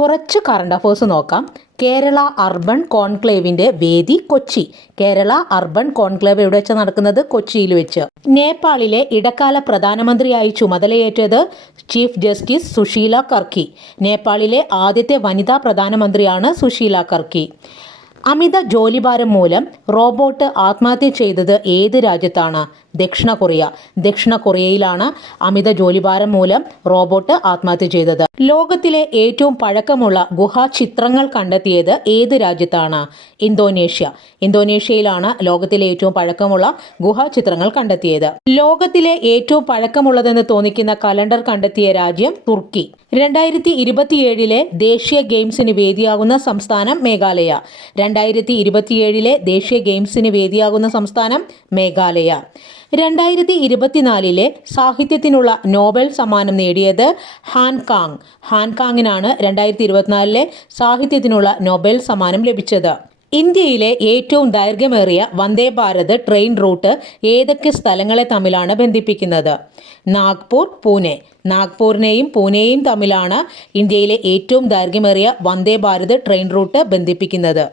കുറച്ച് current affairs നോക്കാം. Kerala urban കോൺക്ലേവിൻ്റെ വേദി കൊച്ചി. കേരള അർബൻ കോൺക്ലേവ് എവിടെ വെച്ച് നടക്കുന്നത്? കൊച്ചിയിൽ വെച്ച്. നേപ്പാളിലെ ഇടക്കാല പ്രധാനമന്ത്രിയായി ചുമതലയേറ്റത് ചീഫ് ജസ്റ്റിസ് സുശീല കർക്കി. നേപ്പാളിലെ ആദ്യത്തെ വനിതാ പ്രധാനമന്ത്രിയാണ് സുശീല കർക്കി. അമിത ജോലിഭാരം മൂലം റോബോട്ട് ആത്മഹത്യ ചെയ്തത് ഏത് രാജ്യത്താണ്? ദക്ഷിണ കൊറിയ. ദക്ഷിണ കൊറിയയിലാണ് അമിത ജോലിഭാരം മൂലം റോബോട്ട് ആത്മഹത്യ ചെയ്തത്. ലോകത്തിലെ ഏറ്റവും പഴക്കമുള്ള ഗുഹാചിത്രങ്ങൾ കണ്ടെത്തിയത് ഏത് രാജ്യത്താണ്? ഇന്തോനേഷ്യ. ഇന്തോനേഷ്യയിലാണ് ലോകത്തിലെ ഏറ്റവും പഴക്കമുള്ള ഗുഹാചിത്രങ്ങൾ കണ്ടെത്തിയത്. ലോകത്തിലെ ഏറ്റവും പഴക്കമുള്ളതെന്ന് തോന്നിക്കുന്ന കലണ്ടർ കണ്ടെത്തിയ രാജ്യം തുർക്കി. 2027 ദേശീയ ഗെയിംസിന് വേദിയാകുന്ന സംസ്ഥാനം മേഘാലയ. 2027 ദേശീയ ഗെയിംസിന് വേദിയാകുന്ന സംസ്ഥാനം മേഘാലയ. 2024 സാഹിത്യത്തിനുള്ള നോബൽ സമ്മാനം നേടിയത് ഹാൻകാങ്. ഹാൻകാങ്ങിനാണ് 2024 സാഹിത്യത്തിനുള്ള നോബൽ സമ്മാനം ലഭിച്ചത്. ഇന്ത്യയിലെ ഏറ്റവും ദൈർഘ്യമേറിയ വന്ദേ ഭാരത് ട്രെയിൻ റൂട്ട് ഏതൊക്കെ സ്ഥലങ്ങളെ തമ്മിലാണ് ബന്ധിപ്പിക്കുന്നത്? നാഗ്പൂർ, പൂനെ. നാഗ്പൂരിനെയും പൂനെയും തമ്മിലാണ് ഇന്ത്യയിലെ ഏറ്റവും ദൈർഘ്യമേറിയ വന്ദേ ഭാരത് ട്രെയിൻ റൂട്ട് ബന്ധിപ്പിക്കുന്നത്.